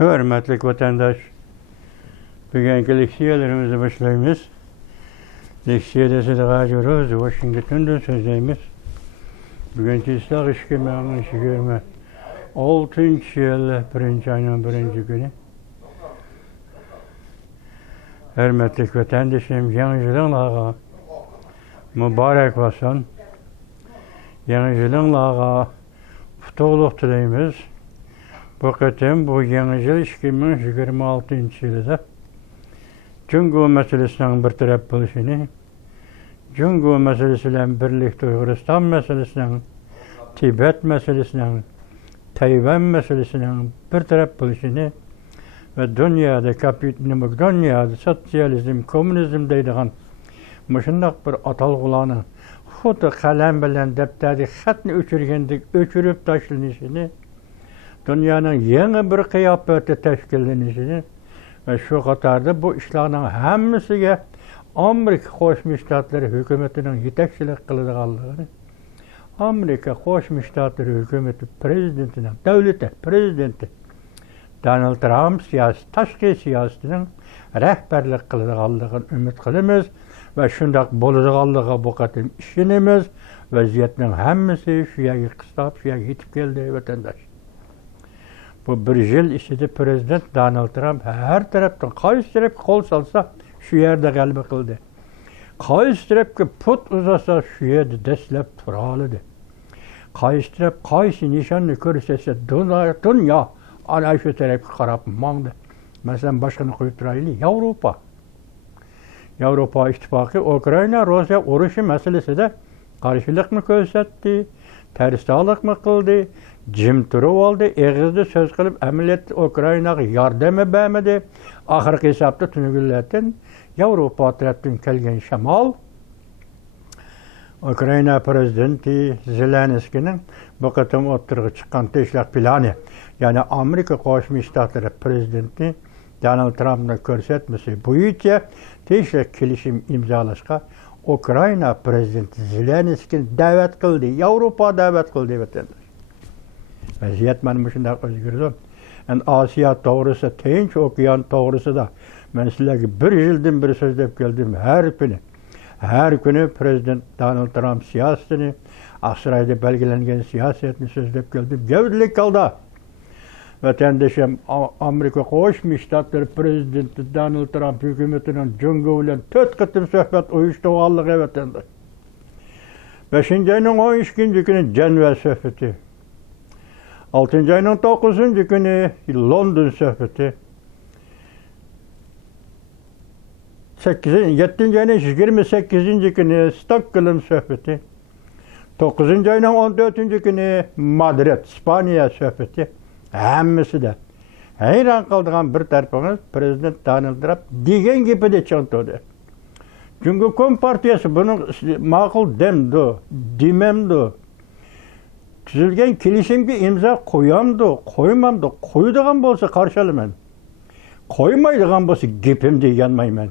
Hürmetli vatandaş, bugünkü leksiyalarımızı başlayımız. Leksiyada sıdağa görüyoruz, Washington'da sözleyimiz. Bugünkü ıslak işkemeğinin şükürme 6. yılı 1. ayının 1. günü. Hürmetli vatandaşım, yanıcılığınla mübarek olsun. Yanıcılığınla futboluk dileyimiz. Bu kıtım bu yeni yıl 2026 yılında Cungo meselesinin bir taraf buluşunu, Cungo meselesiyle birlikte Uygurustan meselesinin, Tibet meselesinin, Tayvan meselesinin bir taraf buluşunu ve dünyada kapitalizm, dünyada sosyalizm, komünizm deydiğen müşündak bir atalgılanı, xudu kalem bilen defteri xatni öçürüp taşlanışını, dünyanın yeni bir kıyafeti teşkillenişini ve şu kadarda bu işlerin hemmisiga Amerika Qo'shma Shtatlar hükümetinin yetakchilik qiladiganligini, Amerika Qo'shma Shtatlar hükümeti prezidentining prezidenti Donald Trump tashqi siyosatining rahbarlik qiladiganligini umid qilamiz ve shundoq bo'ladiganligiga bu qatim ishonamiz. Vaziyatning hammasi shu yerga qistab, shu yerga yetib keldi vatandosh. Bu bir yıl içinde Prezident Donald Trump her taraftan qaysi tarafga qo'l solsa shu yerda g'alaba qildi. Qaysi tarafga put uzasa shu yerda dastlab tura oldi. Qaysi taraf qaysi nishonni ko'rsatsa dunyo ana shu tarafga qarab mangdi. Masalan, boshqani qo'yib turaylik, Yevropa İttifakı Ukrayna-Rossiya urushi masalasida qarshilikni ko'rsatdi, tersdalik qildi, jim turib oldi, egizda söz qilib amaliyat Ukraynaga yordam bermadi. Oxirgi hisobda tunugulardan Yevropa tarafdan kelgan shamol Ukrayna prezidenti Zelenskiyning bu qatam o'tirg'i chiqqan teşvik planı, yani Amerika Qo'shma Shtatlari prezidenti Donald Trump'ni ko'rsatmasi bo'yicha teşvik kelishim imzolashga Ukrayna prezidenti Zelenskiyni da'vat qildi, Yevropa da'vat qildi vatandosh. Vaziyat mana shunday o'zgardi. Yani Asiya to'g'risi, Tinch okean to'g'risida men sizlarga bir yildan beri so'zlab keldim her günü prezident Donald Trump siyasetini, Aksaray'da belgelengen siyasetini so'zlab keldim. Gavdilik kaldı. Vatandaşım, Amerika Qo'shma Shtatlar prezidenti Donald Trump hükümetinin Cungo bilan 4 qatim suhbat uyushtirganligi vatandaş. 5. ayının 12. günü Ceneva suhbati, 6. ayının 9. günü London suhbati, 7. ayının 28. günü Stockholm suhbati, 9. ayının 14. günü Madrid, İspanya suhbati. Hammasi de hayran qoldigan bir tarafimiz Prezident Donald Trump degan gapida chiqdi. Çünkü Kompartiyasi buni ma'qul demamdi. Tuzilgan kelishimga imzo qo'yamdi, qo'ymamdi. Qo'yadigan bo'lsa qarshi olaman. Qo'ymaydigan bo'lsa gapim deganmayman.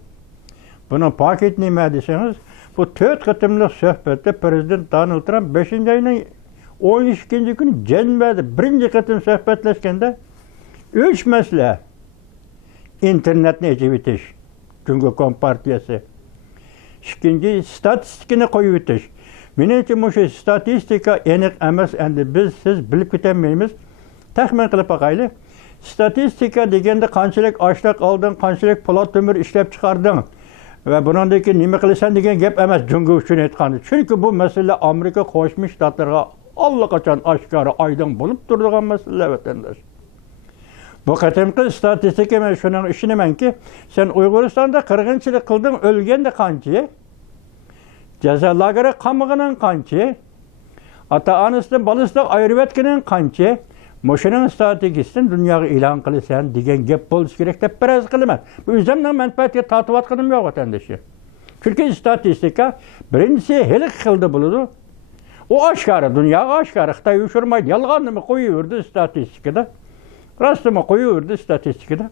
Buning paket nima desangiz, bu 4 qatimlik suhbatda Prezident Donald Trump 5. ayının 12. günü Ceneva'da 1. qatim suhbatlashganda 3 masala: internetni echib o'tish, Cungo Kompartiyasi; ikkinchi, statistikani qo'yib o'tish. Menimcha bu statistika aniq emas, endi siz bilib ketolmaymiz. Taxmin qilib boqaylik. Statistika deganda qanchalik oshliq olding, qanchalik po'lat temir ishlab chiqarding ve buningdagi nima qilasan degan gap emas Cungo uchun aytganda. Chunki bu masala Amerika Qo'shma Shtatlarga allaqachon oshkora oydin bo'lib turadigan masala vatandosh. Bu qatimki statistika men shuning ishonamanki, sen Uyg'uristonda qirg'inchilik qilding, o'lganda qancha? Jazo lageri qamag'ining qancha? Ota-onasidan bolasidan ayirib etganing qancha? Moshining strategiyasini dunyoga e'lon qilasan degan gap bo'lishi kerak deb biroz qilaman. Bu o'zimning manfaatiga tortayotganim yo'q vatandosh. Chunki statistika birinchisi hali xilda bo'ladi. O aşkarı, dünya aşkarı, Xitay uçurmaydı. Yalğanını koyuyordu statistikada. Rastımı koyuyordu statistikada.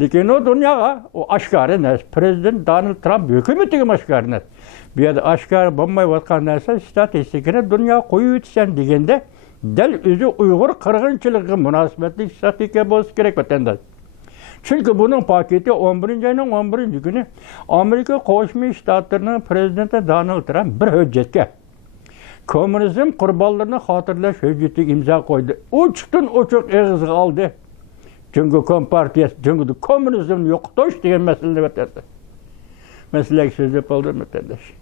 Lakin o dünya o aşkarı ne? Prezident Donald Trump hükümetinin aşkarı ne? Bir yerde aşkarı bombayı vatkan neyse statistikada dünya koyuyordu sen degende del özü Uygur kırgınçılığı münasebetli statistika bolsa gerek vatandaş. Çünkü bunun paketi 11. ayının 11. günü Amerika Qo'shma Shtatlarining prezidenti Donald Trump bir hujjatga komünizm qurbonlarini xotirlash hujjatiga imzo qo'ydi. Ochiqdan ochiq og'izga oldi. Çünkü Kompartiyasi, çünkü komünizmni yo'qotish degan masalani aytadi. Mesele so'zlab qoldim vatandosh.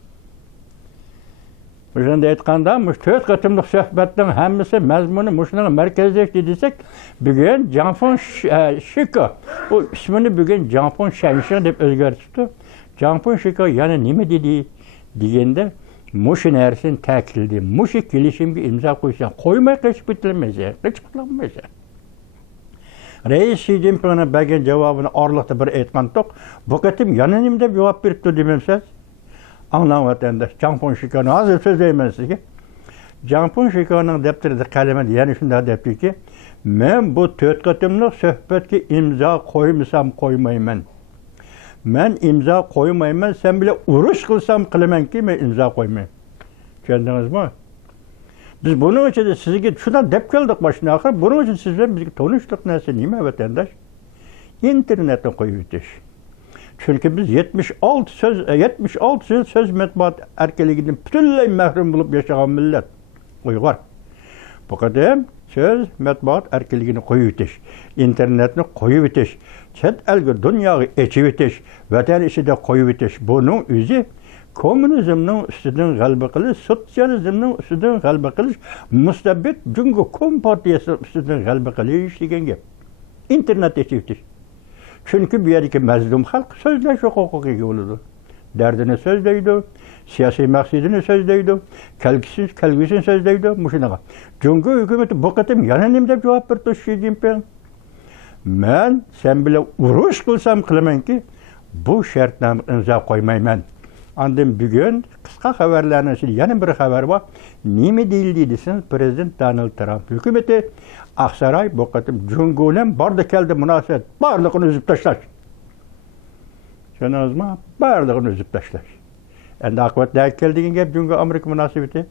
O'shanda aytganda, mush 4 qatimliq suhbatning hammasi mazmuni mushuning markazida desek, bugun Janfon Shiko, o ismini bugun Janfon Shanshin deb o'zgartirdi. Janfon Shiko yana nima dedi deganda, mush narsani ta'kidladi. Mush kelishimga imzo qo'ysa, qo'ymay qochib ketilmaydi, qochib Reis Xi Jinping'nin bergan javobini orliqda bir aytgandik. Bu qatim yana nima deb javob beribdi demamsiz? Anlang vatandaş, Janfon Shiko'ni hozir so'zlayman sizga. Janfon Shiko'ning daftarida qalamada yana shunday debdiki, men bu 4 qatimliq suhbatga imzo qo'ymasam qo'ymayman. Men imzo qo'ymayman, sen bilan urush qilsam qilamanki, men imzo qo'ymayman. Tushundingizmi? Biz bunun için de sizga şundan deb keldik başına axir. Bunun için siz bilan bizga tanishlik narsa nima vatandaş? İnternetni qo'yib o'tish. Çünkü biz 76 yıl söz matbuat erkeliğinden butunlay mahrum bulup yaşayan millet. Uyg'ur. Bu kadar söz matbuat erkeliğini qo'yib o'tish, internetni qo'yib o'tish, chet elga dunyoga echib o'tish, vatan ichida qo'yib o'tish. Bunun o'zi komünizmning ustidan g'alaba qilish, sotsializmning ustidan g'alaba qilish, mustabid Jungo Kompartiyasi ustidan g'alaba qilish degan gap. İnternet echib o'tish. Çünkü bu yerdeki mazlum xalq so'zlash huquqiga ega bo'ladi. Dardini so'zlaydi, siyosiy maqsadini so'zlaydi, kelgusini so'zlaydi, mushunaqa. Jungo hukumati bu qatim yana nima deb javob berdi Xi Jinping? Men sen bilan urush qilsam qilamanki, bu shartnoma imzo qo'ymayman. Andan bugun qisqa xabarlarning ichida yana bir xabar bor. Nima deyildi desang, prezident Donald Trump hukumati Aqsaray bu qatim Jungo bilan bordi keldi munosabat barlig'ini uzib tashlash. Tushundingizmi? Barlig'ini uzib tashlash. Endi oqibatda keldigan gap Jungo Amerika munosabati.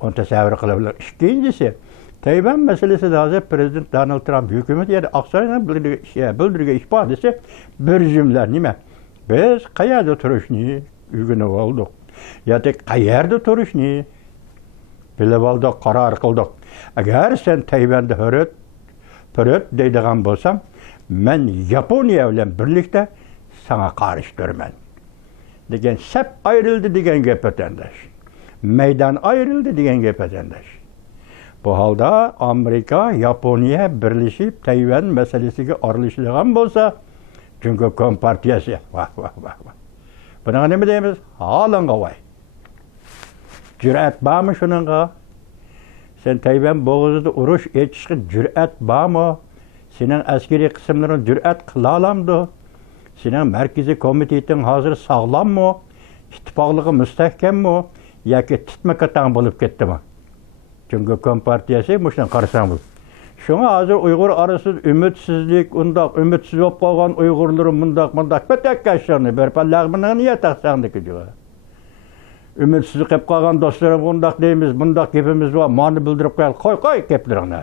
Onu tasavvur qilib. Ikkinchisi, Tayvan masalasida hozir prezident Donald Trump hukumati yana Aqsaraydan bildirgan ifodasi bir jumla nima? Biz qayerda turishni o'rganib oldik. Yoki qayerda turishni bilib oldik, qaror qildik. Agar sen Tayvanda hurmat deydigan bo'lsam, men Yaponiya bilan birlikda sana qarshi turaman. Degan sap ayrıldı degan gap vatandaş. Meydan ayrıldı degan gap vatandaş. Bu holda Amerika, Yaponiya birleşip Tayvan meselesiga aralashadigan bo'lsa, Jungo Kompartiyasi vah. Buna nima deymiz? Halanga vay. Cüret bormi shuningga? Sen Tayvan bo'g'izida urush etishga jur'at bormi? Sening askariy qismlaring jur'at qila olamdi? Sening markaziy komiteting hozir sog'lommi? İttifoqligi mustahkammi yoki titma-katang bo'lib ketdimi? Jungo Kompartiyasi mushundan qarasang bu. Şuna hozir Uyg'ur arasida ümidsizlik, undaq ümidsiz bo'lib qolgan Uyg'urlar mundaq patakkaşlarni bir pallag'ini niye taqsangdiki diyor. Ümidsiz qilib qolgan do'stlarim undaq deymiz, bundaq gapimiz bor, mani bildirib qo'y gaplaringni.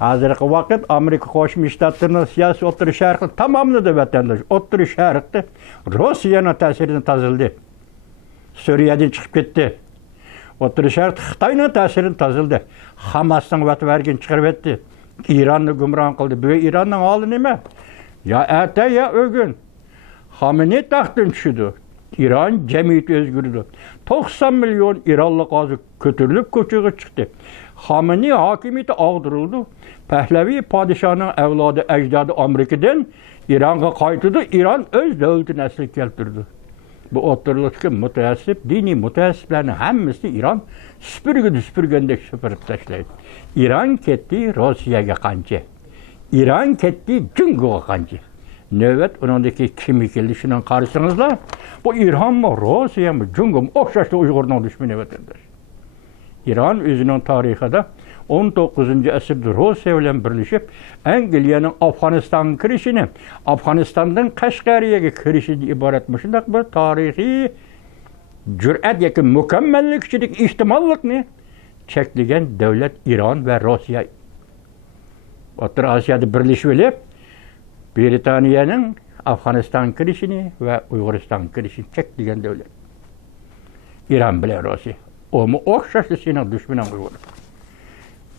Hozirgi vaqt Amerika Qo'shma Shtatlarining siyosiy o'tiri sharqi tamomladi vatandosh. O'tiri sharqda Rossiyaning ta'siridan tozildi. Suriyadan chiqib ketdi. O'tiri sharq Xitoyning ta'siridan tozildi. Hamasning vatvargin chiqarib etdi. İranni gumron qildi. Bu Iranning holi nima? Ya ata ya o'gun. Xamenei taxtdan tushdi. İran cemiyeti özgürdü. 90 milyon İranlı gazı kötürülüp koçuğa çıktı. Xamenei hakimiyeti ağdırıldı. Pehlevi padişahının evladı, ecdadı Amerika'dan İran'a qaytırdı. İran öz devletini əsli keltirdi. Bu oturuluşki müteessip, dini müteessiplerin hemmisi İran süpürgündeki süpürüp taşlaydı. İran ketdi Rusya'ya qancı. İran ketdi Jungo'ya qancı. Növbet onundaki kimi keldi şunun karşısınızda. Bu İran mı, Rusya mı, Jungo mu? Okşaştı Uygur'un düşmanı vatandaş. İran özünün tarihinde 19. əsrdə Rusya ile birleşip Angliyanın Afganistan'a kirişini, Afganistan'dan Kaşgariye'ye kirişini ibaretmişindir. Bir tarihi cüret yakın mükemmellikçilik, ihtimallık çekligen devlet İran ve Rusya. Orta Asya'da birleşip Britaniye'nin Afganistan kirişini ve Uygur'istan kirişini çekleyen devlet. İran bile Rusya. O mu okşaşlısıyla düşmanın Uygur'u.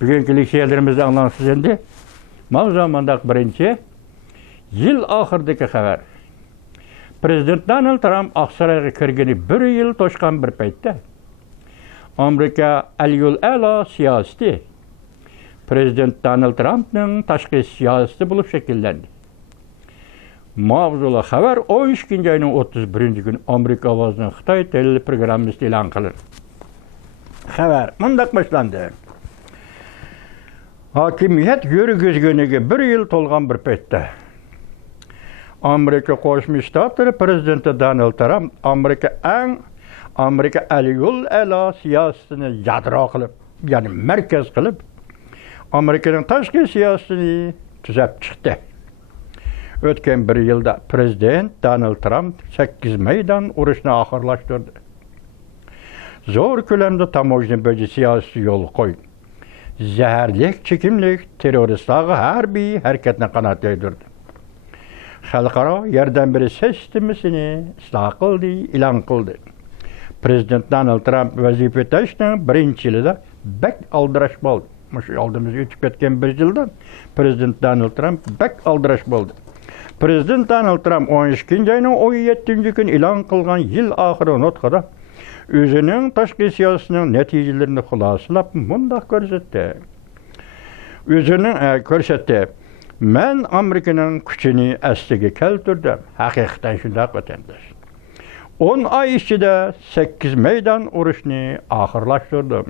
Bugünkü şeylerimizde anlansız endi. Mal zamandak birinci, yıl ahırdaki haber. Prezident Donald Trump Aksaray'a kirgeni bir yıl toşkan bir paytda. Amerika el-yol ala siyaseti. Prezident Donald Trump'ның taşqi siyaseti bulup şekillendi. Mavzulu haber 12. ayının 31. gün Amerika avazının Xitay telli programması ilan kılındı. Haber mındak başlandı. Hakimiyet yürgüzgünüge bir yıl tolgan bir paytda. Amerika Qo'shma Shtatlari prezidenti Donald Trump Amerika el-yol ala siyasetini yadro qilib, ya'ni merkez qilib, Amerika'nın tashqi siyasetini tuzab chiqdi. O'tgan bir yilda prezident Donald Trump 8 maydan urushni oxirlashtirdi. Zo'r ko'lamda tamojna bo'yicha siyosiy yo'l qo'ydi. Zaharlik, chekimlik, terroristlarga harbiy harakatni qanot yaydirdi. Xalqaro yordam berish sistemasini isloh qildi, e'lon qildi. Prezident Donald Trump vazifa tashlashning birinchi yilida bak aldirash bo'ldi. Shu oldimizga o'tib ketgan bir yilda Prezident Donald Trump bak aldirash bo'ldi. Prezident Donald Trump 12. ayning 17. kun e'lon qilgan yil oxiri nutqida o'zining tashqi siyosatining natijalarini xulosalab bunday ko'rsatdi. Men Amerikaning kuchini asliga keltirdim. Haqiqatan shunday vatandosh. 10 ay ichida 8 maydan urushni oxirlashtirdim.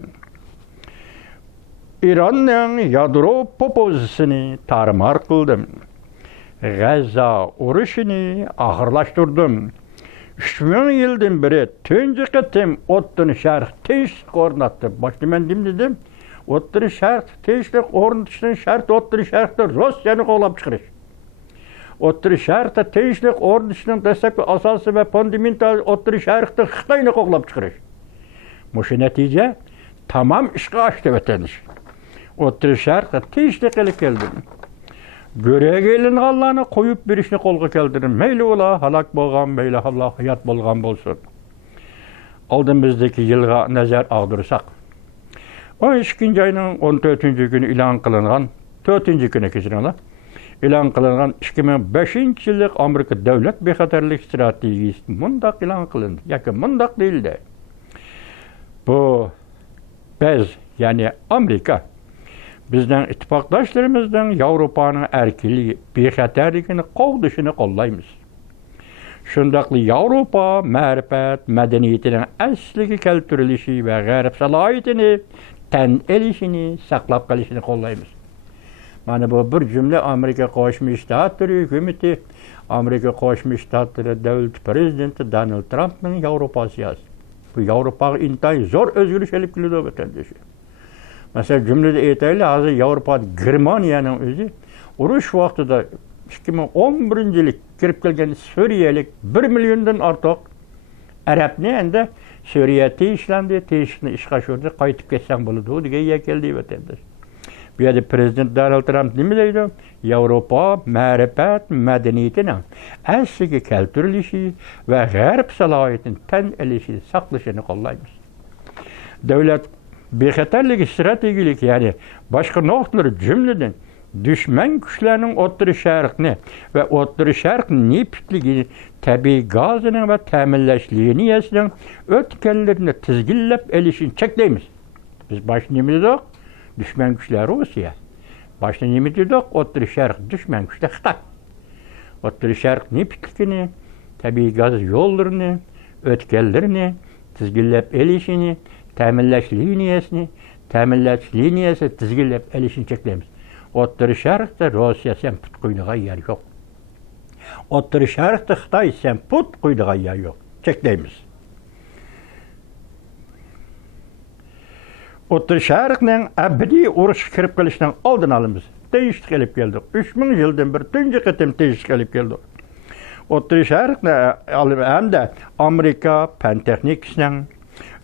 İranning yadro popozisini tarmar qildim. G'azzo urushini oxirlashtirdim. 3000 yildan beri tunji qatim o'ttin sharq tinchlik o'rnatdi. Boshqa men dedim, o'ttin sharq tinchlik o'rnatishdan shart o'ttin sharqda Rossiyani qo'llab chiqarish. O'ttin sharqda tinchlik o'rnatishning dastlabki asosi va fundamental o'ttin sharqda Xitoyni qo'llab chiqarish. Shu natija tamam ishga oshdi vatandosh. O'ttin sharqda tinchlik qilib keldim. Görev elinganlarni qo'yib berishni qo'lga keltirdim. Mayli ular halok bo'lgan, mayli Allah hayot bo'lgan bo'lsin. Oldimizdagi yilga nazar og'dirsak, 12. ayning 14. kuni e'lon qilingan, 4-kuni kechiringlar. E'lon qilingan 2005-yillik Amerika davlat bexatarlik strategiyasi mundaq e'lon qilindi. Yoki mundaq deyildi. Bu biz, ya'ni Amerika bizden ittifaqdoshlarımızdan Yevropanın erkili, bexatarligini qo'g'dishini qo'llaymiz. Shundaqli Yevropa ma'rifat madaniyatining asliga keltirilishi va g'arb salohiyatini tan elishini saqlab qolishini qo'llaymiz. Mana bu bir jumla Amerika Qo'shma Shtatlari hukumati, Amerika Qo'shma Shtatlari davlat prezidenti Donald Trumpning Yevropa siyosati. Bu Yevropaga intayin zo'r o'zgarish olib keldi vatandosh. Mesela cümlede aytaylik, hozir Yevropada Germaniyaning o'zi urush vaqtida 2011-yilda kirib kelgan Suriyalik 1 milliondan ortiq arabni endi Suriya tinchlandi, tinchlikni ishga tushirdi, qaytib ketsang bo'ladi degan keldi vatandosh. Bu yerda prezident Donald Trump nima deydi? Yevropa ma'rifat madaniyatining asliga keltirilishi va g'arb salohiyatini tan olishini saqlashini qo'llaymiz. Davlat bexatarlik stratejilik, yani başka noktaları cümleden düşman güçlerinin O'rta Sharqni ve O'rta Sharq nefitligini, tabiiy gazının ve ta'minlash liniyasining o'tganlarini tizginlab olishini cheklaymiz. Biz başta nima dedik? Düşman güçler Rusya. Başta nima dedik? O'rta Sharq düşman güçler Xitoy. O'rta Sharq nefitligini, tabiiy gaz yo'llarini, o'tganlarini tizginlab olishini, ta'minlash liniyasi tizginlab olishini cheklaymiz. O'rta Sharqda Rossiya sen put qo'ydigan yer yo'q. O'rta Sharqda Xitoy sen put qo'ydigan yer yo'q. Cheklaymiz. O'rta Sharqning abadiy urush kirib kelishining oldini olamiz. Tinchlik qilib keldik. 3000 yildan bir tunji qatim tinchlik qilib keldik. O'rta Sharqni hamda Amerika fan texnikasining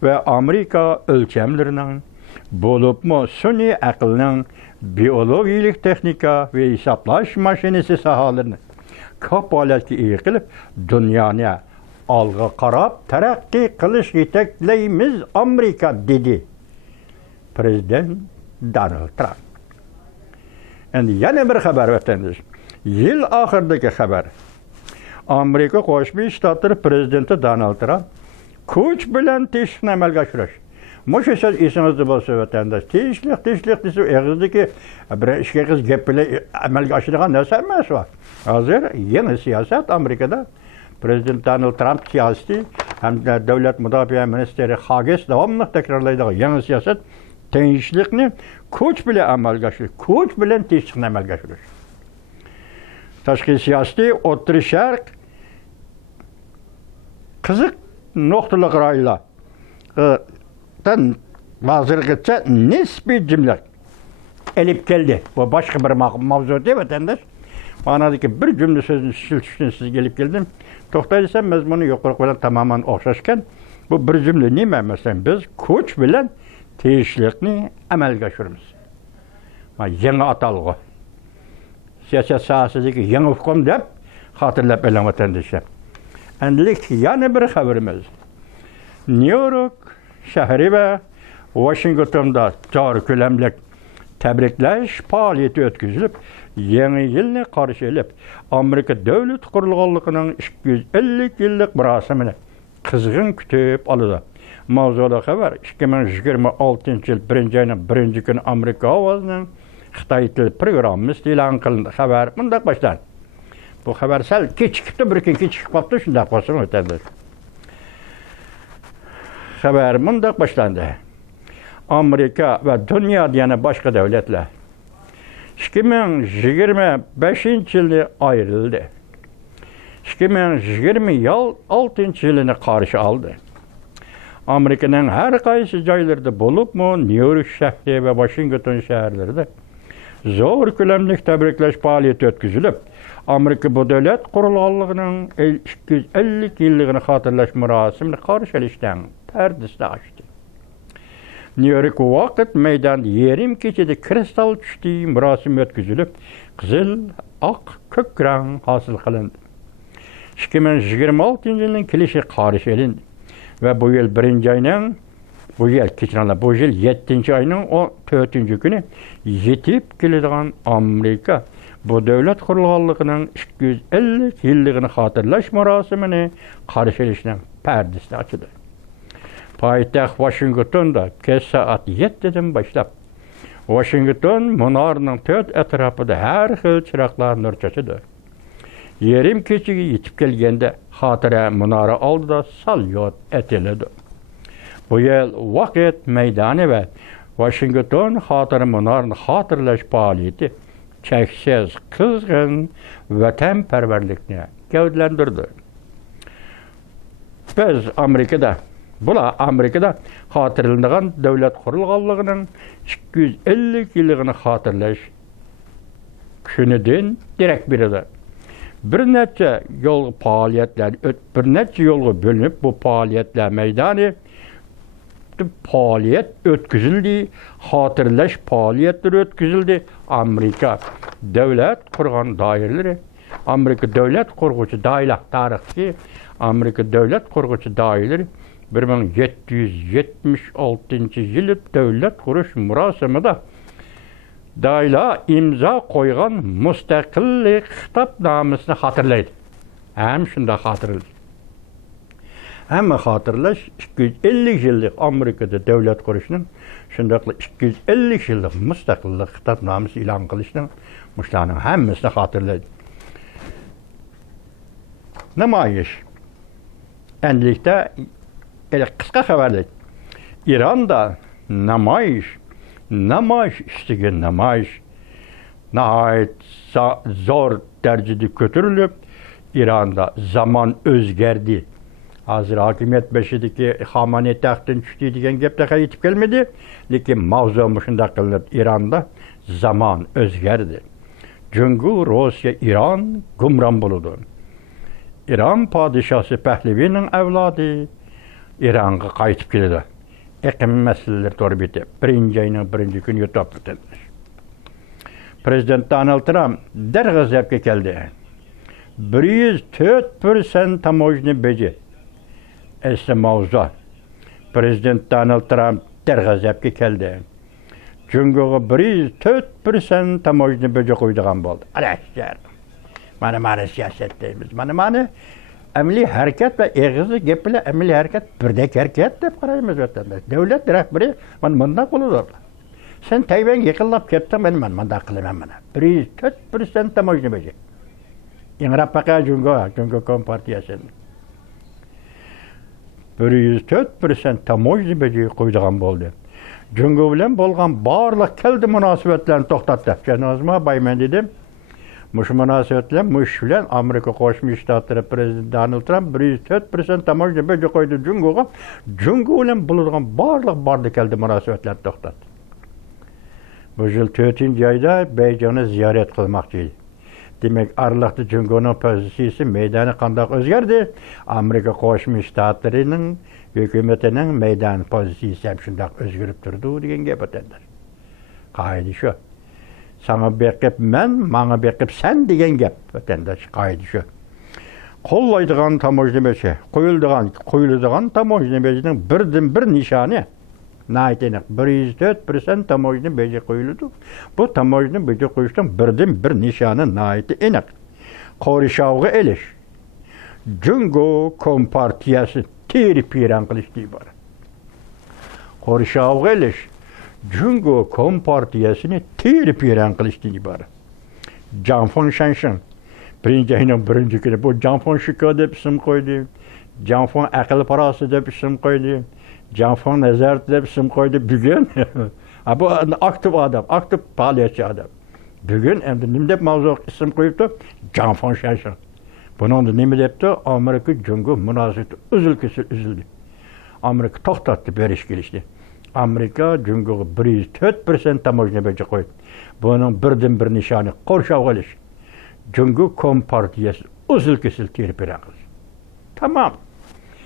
ve Amerika ölçemlerinin bo'libmi sun'iy aqlning biologik texnika ve hesaplash mashinasi sahalarini kapolatga ega qilib, dunyoni alg'a qarab taraqqiy qilish yetaklaymiz Amerika dedi Prezident Donald Trump. Endi yana bir xabar o'tamiz. Yil oxiridagi xabar. Amerika Qo'shma Shtatlari prezidenti Donald Trump kuch bilan teshikni amalga oshirish. Mushu so'z esingizda bo'lsa vatandosh, teshlik desa og'izdagi bir ishga gap bilan amalga oshirgan narsa emas u. Hozir yangi siyosat Amerikada Prezident Donald Trump siyosati hamda davlat mudofaa ministri Hagis davomli takrorlaydigan yangi siyosat tinchlikni kuch bilan amalga oshirish, kuch bilan teshikni amalga oshirish. Tashqi siyosati O'rta Sharq qiziq nuqtali rayonlar hozirgacha nisbiy jumla elib keldi. Bu boshqa bir mavzu deb vatandosh. Manadagi bir jumla so'zni shiltishni sizga elib keldim. To'xtaysan mazmuni yuqori bilan tamoman o'xshashgan. Bu bir jumla nima masalan biz kuch bilan teshlikni amalga oshiramiz. Yangi atalg'i. Siyosat sohasidagi yangi hukm deb xotirlab elan vatandoshlar. Endilik yana bir xabarimiz. New-York shahri va Washingtonda joriy ko'lamli tabriklash faoliyati o'tkazilib, yangi yilni qarshi olib, Amerika davlat qurilganligining 250 yillik marosimini qizg'in kutib oladi. Mavzuda xabar 2026 yil 1-oyning 1-kuni Amerika ovozining Xitoy til programmasi e'lon qilindi. Xabar bunday boshlanadi. Bu xabar sal kechikibdi, bir kun kechikib qoldi, shunday qolsin o'tadi. Xabar bunday boshlandi. Amerika va dunyoda yana boshqa davlatlar 2025-yilda ayrildi. 2026 yilini qarshi oldi. Amerikaning har qaysi joylarida bo'libmi, New-York shahri va Washington shaharlarida zo'r ko'lamli tabriklash faoliyati o'tkazilib, Amerika bu davlat qurilganligining 250 yilligini xotirlash marosimini qarshi olishdan pardasini ochdi. New-York vaqt maydonida yarim kechada kristal tushdi marosim o'tkazilib, qizil, oq, ko'k rang hosil qilindi. 2026 yilning kelishi qarshi olindi va bu yil 1-oyning bu yil 7-oyning 4-kuni yetib keladigan Amerika bu davlat qurilganligining 250 yilligini xotirlash marosimini qarshi olishning pardasini ochdi. Poytaxt Washingtonda kech soat 7dan boshlab Washington munorining 4 atrofida har xil chiroqlar nur sochadi. Yarim kechaga yetib kelganda xotira munora oldida salyot etiladi. Bu yil vaqt maydoni va Washington xotira munorini xotirlash faoliyati cheksiz qizg'in vatanparvarlikni gavdalantirdi. Biz Amerikada xotirlanadigan davlat qurilganligining 250 yilligini xotirlash kunidan derak beradi. Bir necha yo'lga bo'linib bu faoliyatlar maydoni faoliyat o'tkazildi, xotirlash faoliyatlari o'tkazildi. Amerika davlat qurgan doiralari, Amerika davlat qurg'uvchi doiralar tarixi, Amerika davlat qurg'uvchi doiralari 1776-yili davlat qurish marosimida doiralar imzo qo'ygan mustaqillik xitobnomasini xotirlaydi. Ham shunda xotirlaydi. Hamma xotirlash 250 yillik Amerikada davlat qurishning, shunday 250 yillik mustaqillik xitobnomasi e'lon qilishning mushlarning hammasini xotirlaydi. Namoyish. Endilikda qisqa xabarlar. Ironda namoyish ustiga namoyish nihoyat zo'r darajada ko'tarilib, Ironda zamon o'zgardi. Hozir hokimiyat beshidagi Xomaniy taxtdan tushdi degan gap taqa yetib kelmadi, lekin mavzu shunday qilinib, Ironda zamon o'zgardi. Jungu Rossiya Iron gumron bo'ldi. Iron podshosi Pahlavining avlodi Ironga qaytib keldi. Iqlim masalalari to'rbiti 1-oyning 1-kuni yutib o'tdi. Prezident Donald Trump darg'azabga keldi. 104% tamoyni beji. Esli mavzu. Prezident Donald Trump dergazapga keldi. Jungoga 104% tamoyni beji qo'ydigan bo'ldi. Alashlar. Mana siyaset deymiz. Mana amaliy harakat va eg'izi gap bilan amaliy harakat birdek harakat deb qaraymiz vatandosh. Davlat rahbari mana bunday qiladi. Sen Tayvan yaqinlab ketding, men bunday qilaman mana. 104% tamoyni beji. İngrab baqa Jungo Kompartiyasi. 104% tamoyni beji qo'ydigan bo'ldi. Jungo bilan bo'lgan barliq keldi munosabatlarni to'xtatdi. Janozma bayman dedim. Mush munosabatlar mush bilan Amerika Qo'shma Shtatlari prezidenti Donald Trump 104% tamoyni beji qo'ydi Jungoga. Jungo bilan bo'lgan barliq keldi munosabatlarni to'xtatdi. Bu yil 4-oyda Beijingni ziyorat qilmoqchi edi. Demek Arlaqda Jungo'nun pozitsiyasi meydani qanday o'zgardi? Amerika Qo'shma Shtatlarining hukumatining meydan pozitsiyasi ham shunday o'zgarib turdi degan gap o'tadi. Qoida shu. Sana beqib men, menga beqib sen degan gap o'tadi. Qoida shu. Qo'llaydigan tamoyni beji, qo'yiladigan tamoyni bejining birdan-bir nishoni Naytenek 104% tamoyni beji qo'yildi. Bu tamoyni beji qo'yishdan birdan-bir nishoni nayte aniq. Qo'rishavga elish. Jungo Kompartiyasi teri-piran qilish deydi. Qo'rishavga elish. Jungo Kompartiyasini teri-piran qilish deydi. Janfon Shanshan birinchi ayning birinchi kuni bu Janfon Shiko deb ism qo'ydi. Janfon aql parasi deb ism qo'ydi. Janfon Nazar deb ism qo'ydi bugun. Bu aktiv adam, aktiv faoliyatchi adam. Bugun endi nima deb mavzu ism qo'yibdi? Janfon Shanshan. Buningda nima debdi? Amerika Jungo munosabati uzildi. Amerika to'xtatdi berish kelishdi. Amerika Jungoga 104% tamoyni beji qo'ydi. Buning birdan-bir nishoni qo'rshavga olish. Jungo Kompartiyasi uzil-kesil terib beradi. Tamam.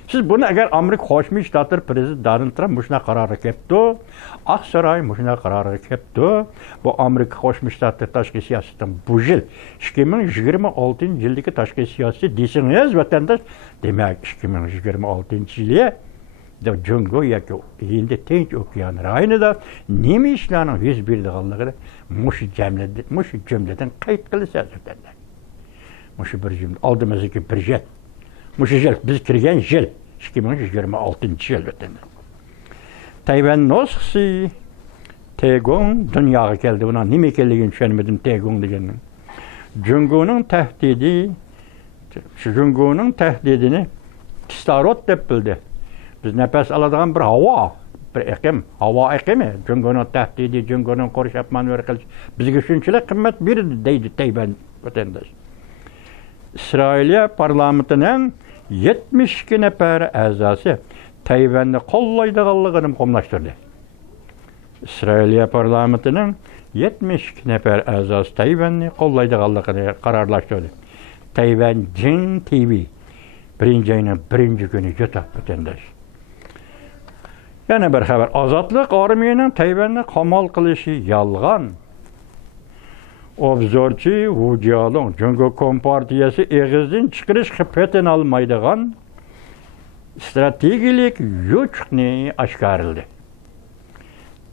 Siz bunu eğer Amerika Qo'shma Shtatlari prezidenti Donald Trump mushuna qaror qilibdi, Aqsaroy mushuna qaror qilibdi. Bu Amerika Qo'shma Shtatlari tashqi siyosatidan bu yil 2026-yildagi tashqi siyosat desangiz vatandosh, demak 2026-yilga Jungo yoki Hind Tinch okean rayonida nima ishlarning yuz berganligini mush jumladan qayd qilsa vatandosh. Mush bir jumla oldimizga bir jet. Mush yil biz kirgan yil 2026-yil o'tadi. Tayvan nosxi Tegong dunyoga keldi. Buna nima ekanligini tushunmadim Tegong deganni. Jungoning tahdidini kislorod deb bildi. Biz nafas oladigan bir havo iqimi. Jungoning tahdidi, Jungoning qo'rshab manevr qilish bizga shunchalik qimmat berdi deydi Tayvan vatandosh. İsrailiya parlamentining 72 nafar a'zosi Tayvanni qo'llaydiganligini qomlashtirdi. İsrailiya parlamentining 72 nafar a'zosi Tayvanni qo'llaydiganligini qarorlashtirdi. Tayvan Jin TV birinchi ayning birinchi kuni yutib vatandosh. Yana bir xabar. Ozodlik armiyaning Tayvanni qamal qilishi yolg'on. Obzorchi Wu Jialong Jungo Kompartiyasi eg'izdan chiqarish qilib olmaydigan strategik yo'qni oshkorildi.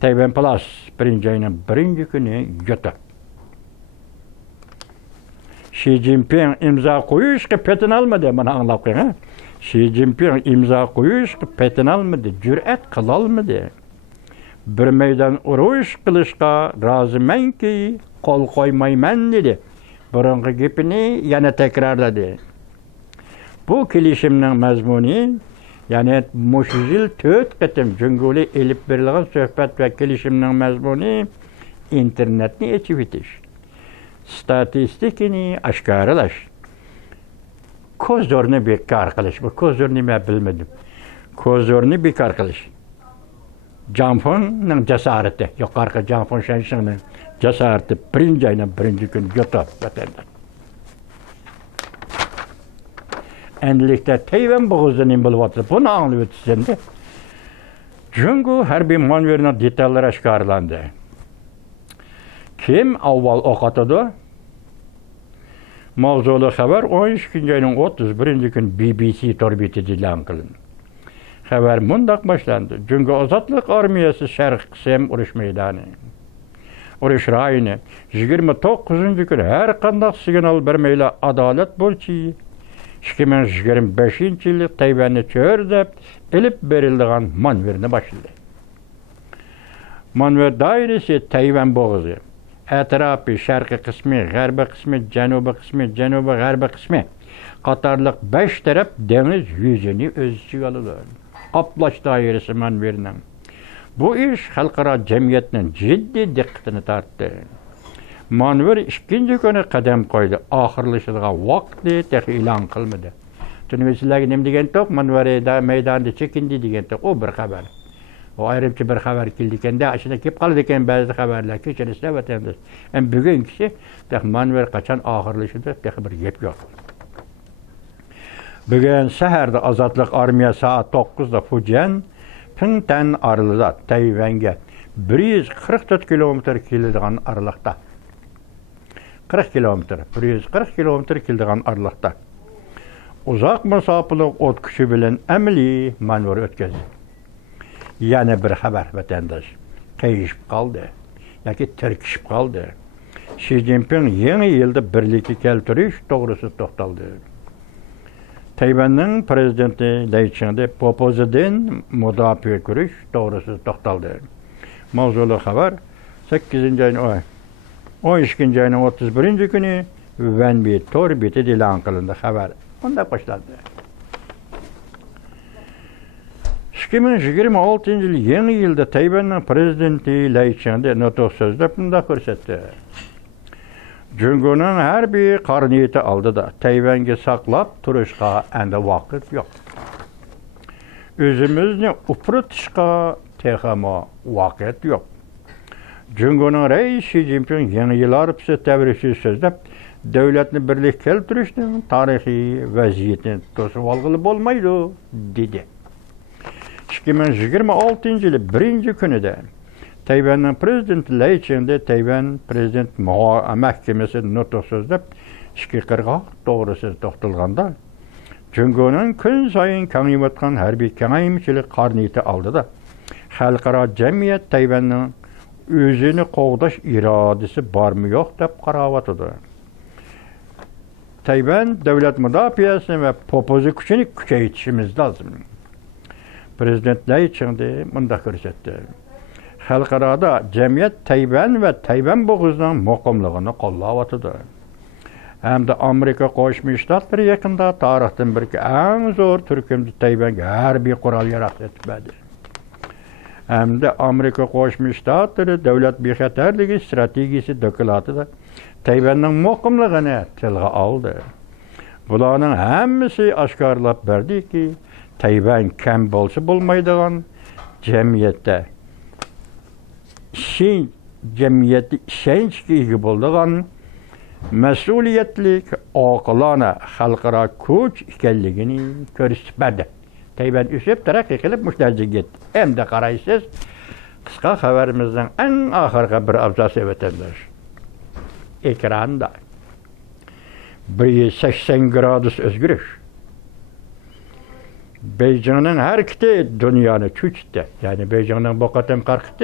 Tayvan Plus birinchi ayning birinchi kuni yutib. Xi Jinping imzo qo'yish qilib olmadi, mana anglab qo'ying. Xi Jinping imzo qo'yish qilib olmadi, jur'at qila olmadi. Bir meydan urush qilishga rozimanki, qo'l qo'ymayman dedi. Burungi gapini yana takrorladi. Bu kelishimning mazmuni, ya'ni mushil 4 qatim Jungo'li elib berilgan suhbat va kelishimning mazmuni internetni ochib etish, statistikani oshkoralash, ko'zorni bekor qilish. Bu ko'zor nima bilmadim. Ko'zorni bekor qilish. Janfonning jasorati, yuqorqi Janfon Shanshanning jasarati birinchi ayning birinchi kuni yutib vatandosh. Endilikda Tayvan bo'g'izida nima bo'lyapti? Buni anglab o'tishsanda Jungo harbiy manevrining detallari oshkorlandi. Kim avval o'q otadi? Mavzulu xabar 12 ayının 31 gün BBC torbeti dilan kılın. Xabar mundaq başlandı. Çünkü Azatlık Armiyası Şərq Qisem uruş meydanı. Uruş rayını 29 gün her qandaq signal vermeyle adalet bolçi. 2025 yıllık Tayvan'ı çördep elip berildiğin manverini başladı. Manver dairesi Tayvan boğazı. Etrafı şarkı kısmı, garbi kısmı, cenubi kısmı, cenubi garbi kısmı. Qatarlıq 5 taraf deniz yüzünü öz içine alır. Aplaş dairesi manverinin. Bu iş halkara cemiyetinin ciddi dikkatini tarttı. Manver ikinci günü kadem koydu. Ahırlışılığa vakti tek ilan kılmadı. Tünümesiyle nem degen tok, manveri da meydanda çekindi degen tok. O bir haber. O ayrımcı bir haber kildikende aşına kip kaldı deken bazı haberler ki içerisinde vatandaş. En bugün kişi tek manver kaçan ahırlışıdır, tek bir yep yok. Bugün seherde Azatlık Armiya saat 9'da Fujian, Pingtan arılıda Tayvan'ga 144 kilometr kildiğin aralıqta. 40 kilometr, 140 kilometr kildiğin aralıqta. Uzak mesafılık ot küçü bilen emli manevr ötkezi. Yani bir haber vatandaş. Kayışıp kaldı. Yaki terkişip kaldı. Xi Jinping yeni yılda birlikte keltiriş doğrusu toxtaldı. Tayvan'ın prezidenti Lai Ching-de Popoziden müdafiə görüş doğrusu toxtaldı. Mavzulu haber 8. ayın 12. ayının 31. günü Wenbi torbeti dilan kılındı haber. Onda başladı. 2026 yıl yeni yılda Tayvan'ın prezidenti Lai Ching-de notuk sözde bunda görsetti. Cüngünün her bir karniyeti aldı da Tayvan'ı saklap turuşqa endi vakit yok. Özümüzni uprutuşqa texama vakit yok. Cüngünün reis Xi Jinping yeni yıllar bize tebrişi sözde devletini birlik keltirişinin tarihi vaziyetini tosup algılı bolmaydı dedi. 2026 yılı 1. günü de Tayvan'ın prezidenti Lai Ching-de Tayvan prezident mahkemesi notuk sözde 240 doğrusu toxtalganda Cüngünün gün sayın kengayıvatkan harbiy kengayımçılık karniyeti aldı da halkara cemiyet Tayvan'ın özünü qoğdaş iradesi var mı yok dep qaravatıdı. Tayvan devlet müdafiyasını ve popozu gücünü küçeytişimiz lazım. Prezident Lai Ching-de bunda görsetti. Halkarada cemiyet Tayvan ve Tayvan boğazının muqimligini qollavatıdı. Hem de Amerika Qo'shma Shtatları yakında tarixten bir en zor Türkümlü Tayvan'a harbiy qural yaratdı. Hem de Amerika Qo'shma Shtatları devlet bexatarligi stratejisi dokumentıda Tayvan'ın muqimligini tilga aldı. Bularning hammasi oshkorlab berdi ki Tayvan kam bo'lsa bo'lmaydigan jamiyatda cemiyeti ishonchga ega bo'lgan mas'uliyatlik oqilona xalqaro kuch ekanligini ko'rsatib berdi. Tayvan o'sib taraqqiy qilib mushtarjiga yetdi. Endi qaraysiz, qisqa xabarimizning eng oxirgi bir abzasi vatandosh. Ekranda 180 gradus o'zgarish. Beijing'in hareketi dünyani cho'chitdi. Yani Beijing'in bu qatam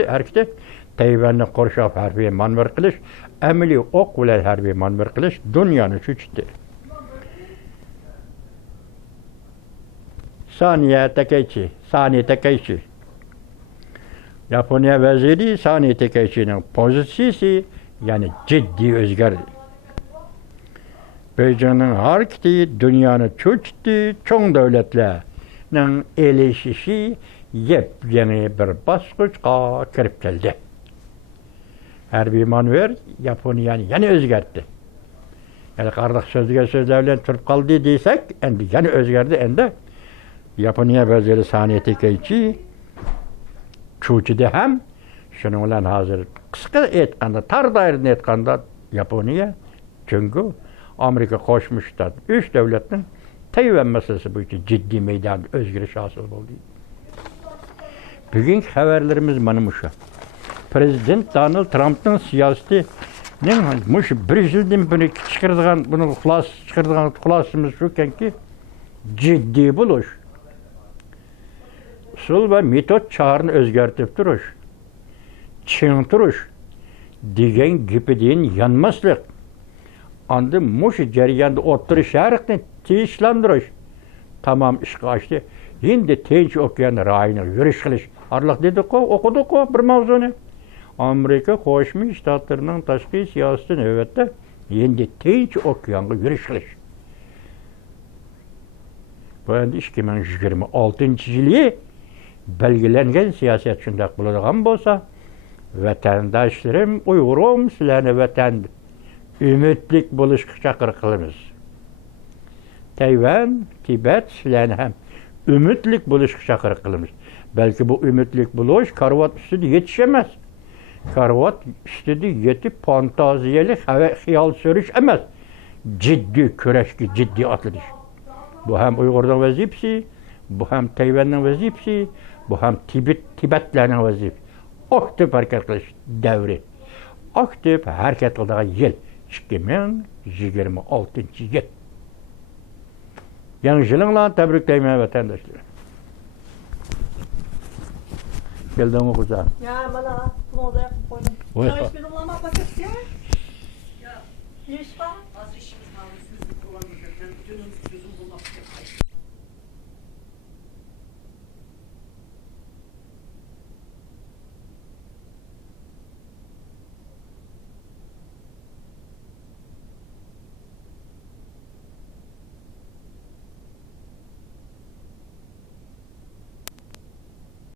hareketi Tayvan'ni qorshab harbiy manevr qilish, amaliy o'q bilan harbiy manevr qilish dunyoni cho'chitdi. Sani Takaichi. Yaponiya vaziri Sani Takaichi'nin pozitsiyasi yani ciddi o'zgardi. Beijing'in hareketi dünyani cho'chitdi, cho'ng davlatlarning elişişi yepyeni bir bosqichga kirib keldi. Harbiy manevr Yaponiyani yana o'zgartdi. Yani qardiq so'zlar bilan turib qoldi desak, endi yana o'zgardi. Endi Yaponiya vaziri Sani Takaichi cho'chidi ham. Shuning bilan hozir qisqa aytganda, tar doirada aytganda Yaponiya chunki Amerika Qo'shma Shtat 3 davlatning Tayvan meselesi bo'yicha ciddi meydanda o'zgarish hosil bo'ldi. Bugungi xabarlarimiz mana shu. Prezident Donald Trumpning siyosati Ne muş bir yıldan bunu çıkardıgan, bunu xulasımız şu ki ciddi buluş. Sul ve metot çağrını özgertip duruş. Çiğ duruş. Degen gibi deyin yanmaslık. Andı muş ceriyanda oturuş yarıktan tiyişlandırış. Tamam işe açtı. Şimdi Tinç Okyan rayına yürüyüş kılış. Arlıq dedik o, okuduk o bir mavzunu. Amerika Koşmuş Ştatlarının taşkı siyaseti nöbette şimdi Tinç Okyan'a yürüyüş kılış. Bu endi 2026 yılı belgilengen siyaset şundak buladigan bolsa, vatandaşlarım, Uygurum sizlarni vatan ümitlik buluşqa chaqiriq qilamiz. Tayvan, Tibet sizlarni ham ümitlik buluşqa chaqiriq qilamiz. Belki bu ümitlik buluş karvat üstüde yetişemez. Karvat üstüde yetip fantaziyeli xiyal sürüş emas. Ciddi küreşki, ciddi atılış. Bu hem Uygur'dan vazifesi, bu hem Tayvan'dan vazifesi, bu hem Tibetlerden vazifesi. Aktif hareket kılış devri. Aktif hareket kıldığı yıl 2026 yıl. Yangi yılınla tebrikleymeyen vatandaşlar. Geldin mi kuzağım? Ya bana moda yapıp koydum. Vay Ya ha. hiçbir zaman bakmak istiyor musun? Ya İş var. az işimiz kaldı. Sözlük kullanacak. Dünün